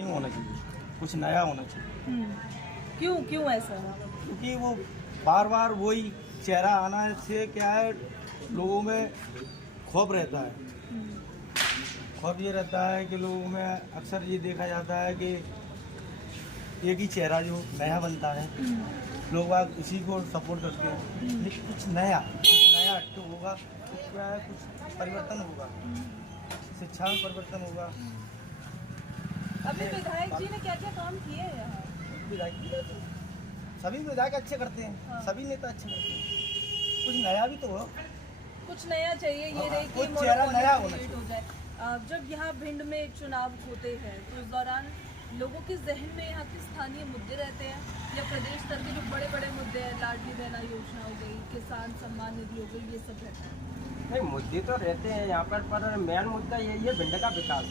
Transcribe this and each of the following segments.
नहीं होना चाहिए, कुछ नया होना चाहिए। क्यों क्यों ऐसा? क्योंकि वो बार बार वही चेहरा आना से क्या है, लोगों में खौफ रहता है। खौफ ये रहता है कि लोगों में अक्सर ये देखा जाता है कि एक ही चेहरा जो नया बनता है, लोग आज उसी को सपोर्ट करते हैं। लेकिन कुछ नया हटके होगा तो क्या है, कुछ परिवर्तन होगा, शिक्षा में परिवर्तन होगा। अभी विधायक जी ने क्या क्या काम किए हैं यहाँ? विधायक सभी विधायक अच्छे करते हैं। हाँ। सभी नेता अच्छे करते हैं। कुछ नया भी तो हो, कुछ नया चाहिए, ये नहीं कि कुछ चेहरा नया होना मोनोपोली हो जाए। जब यहाँ भिंड में चुनाव होते हैं तो उस दौरान लोगों के जहन में यहाँ के स्थानीय मुद्दे रहते हैं, या प्रदेश स्तर के जो बड़े बड़े मुद्दे हैं, लाडली बहना योजना हो गई, किसान सम्मान निधि हो गई, ये सब रहता है? नहीं, मुद्दे तो रहते हैं यहाँ पर मेन मुद्दा यही है भिंड का विकास।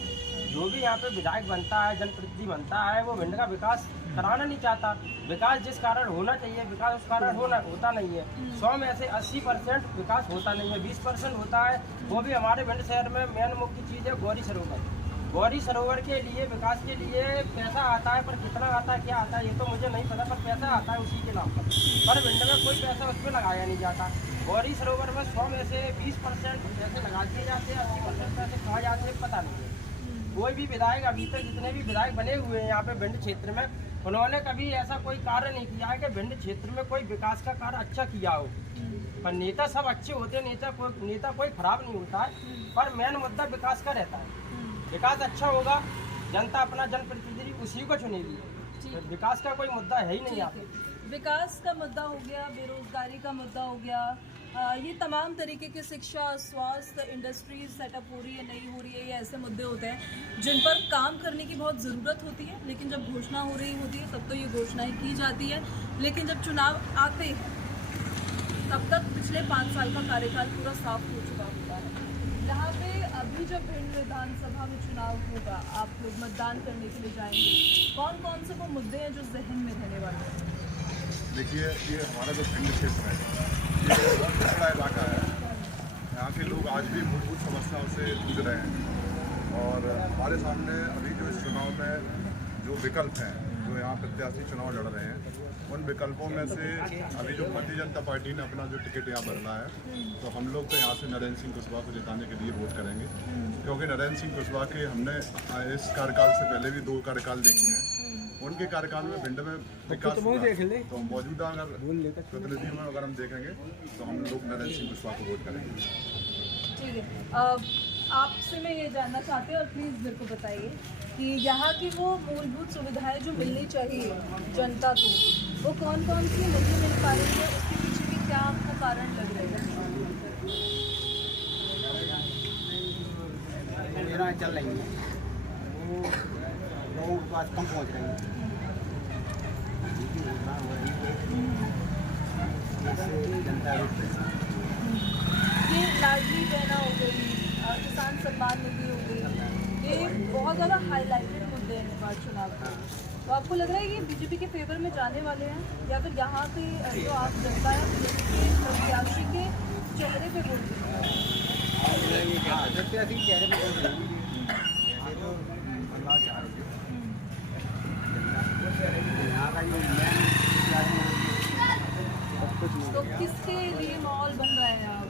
जो भी यहाँ पे विधायक बनता है, जनप्रतिनिधि बनता है, वो भिंड का विकास कराना नहीं चाहता। विकास जिस कारण होना चाहिए विकास उस कारण होता नहीं है। 100 में से 80% विकास होता नहीं है, 20% होता है। वो भी हमारे भिंड शहर में मेन मुख्य चीज़ है गौरी सरोवर। गौरी सरोवर के लिए विकास के लिए पैसा आता है, पर कितना आता है क्या आता है ये तो मुझे नहीं पता, पर पैसा आता है उसी के नाम पर भिंड में कोई पैसा उस पर लगाया नहीं जाता। गौरी सरोवर में 100 में से 20% पैसे लगा दिए जाते हैं, 80% पैसे कहाँ जाते हैं पता नहीं है। कोई भी विधायक अभी तक जितने भी विधायक बने हुए हैं यहाँ पे भिंड क्षेत्र में, उन्होंने कभी ऐसा कोई कार्य नहीं किया है कि भिंड क्षेत्र में कोई विकास का कार्य अच्छा किया हो। पर नेता सब अच्छे होते हैं, नेता कोई खराब नहीं होता है, पर मेन मुद्दा विकास का रहता है। विकास अच्छा होगा, जनता अपना जनप्रतिनिधि उसी को चुनेगी। तो विकास का कोई मुद्दा है ही नहीं यहाँ पे। विकास का मुद्दा हो गया, बेरोजगारी का मुद्दा हो गया, ये तमाम तरीके के शिक्षा, स्वास्थ्य, इंडस्ट्रीज सेटअप हो रही है नहीं हो रही है, ये ऐसे मुद्दे होते हैं जिन पर काम करने की बहुत ज़रूरत होती है। लेकिन जब घोषणा हो रही होती है तब तो ये घोषणाएं की जाती है, लेकिन जब चुनाव आते हैं तब तक पिछले 5 साल का कार्यकाल पूरा साफ हो चुका होता है। यहाँ पे अभी जब भिंड विधानसभा में चुनाव होगा, आप लोग मतदान करने के लिए जाएंगे, कौन कौन से वो मुद्दे हैं जो जहन में रहने वाले हैं? देखिए, ये हमारा जो भिंड क्षेत्र है ये बहुत पिछड़ा इलाका है। यहाँ के लोग आज भी मूलभूत समस्याओं से जूझ रहे हैं, और हमारे सामने अभी जो इस चुनाव में जो विकल्प हैं, जो यहाँ प्रत्याशी चुनाव लड़ रहे हैं, उन विकल्पों में से अभी जो भारतीय जनता पार्टी ने अपना जो टिकट यहाँ भरना है, तो हम लोग तो यहाँ से नरेंद्र सिंह कुशवाहा को जिताने के लिए वोट करेंगे। क्योंकि नरेंद्र सिंह कुशवाहा के हमने इस कार्यकाल से पहले भी 2 कार्यकाल देखे हैं। उनके कार्यकाल में भिंड में विकास हुआ, तो मौजूदा अगर प्रतिनिधियों में अगर हम देखेंगे तो हम लोग नरेंद्र सिंह कुशवाहा को वोट करेंगे। ठीक है, आपसे मैं ये जानना चाहती हूँ और प्लीज़ मेरे को बताइए कि यहाँ की वो मूलभूत सुविधाएं जो मिलनी चाहिए जनता को, वो कौन कौन सी नहीं मिल पा रही है, उसके पीछे भी क्या आपको कारण लग रहा है? योजनाएं चल रही हैं वो लोगों के पास कम पहुँच रही हैं। जनता ये लाडली बहना हो गई, किसान सम्मान निधि हो गई, ये बहुत ज़्यादा हाईलाइटेड मुद्दे हैं इस बार चुनाव में। तो आपको लग रहा है ये बीजेपी के फेवर में जाने वाले हैं, या फिर यहाँ पे जो आप जनता है प्रत्याशी के चेहरे पे वोट प्रत्याशी चेहरे पे वोट देंगे। जैसे तो बदलाव चाह रही है यहाँ का जो तो किसके लिए माहौल बन रहा है यहाँ?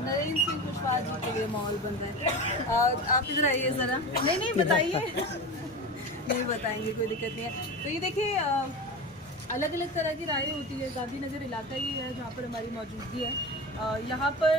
नरेंद्र सिंह कुशवाहा जी के लिए माहौल बन रहा है। आप इधर आइए ज़रा। नहीं बताइए। नहीं बताएंगे, कोई दिक्कत नहीं है। तो ये देखिए, अलग अलग तरह की राय होती है। गांधीनगर इलाका ही है जहाँ पर हमारी मौजूदगी है। यहाँ पर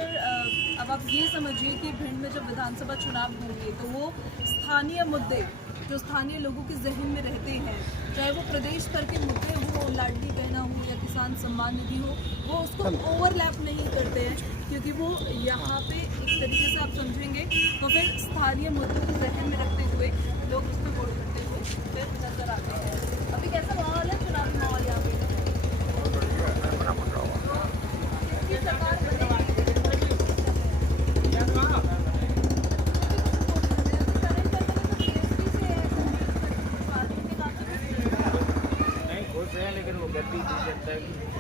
अब आप ये समझिए कि भिंड में जब विधानसभा चुनाव होंगे तो वो स्थानीय मुद्दे जो स्थानीय लोगों के जहन में रहते हैं, चाहे वो प्रदेश स्तर के मुद्दे हो, लाडली बहना हो या किसान सम्मान निधि हो, वो उसको ओवरलैप नहीं करते हैं, क्योंकि वो यहाँ पे एक तरीके से आप समझेंगे तो फिर स्थानीय मुद्दों को जहन में रखते हुए लोग उस पर वोट करते हुए फिर नजर आते हैं। अभी कैसा माहौल है, चुनावी माहौल यहाँ पे? सरकार लेकिन वो गद्दी जनता की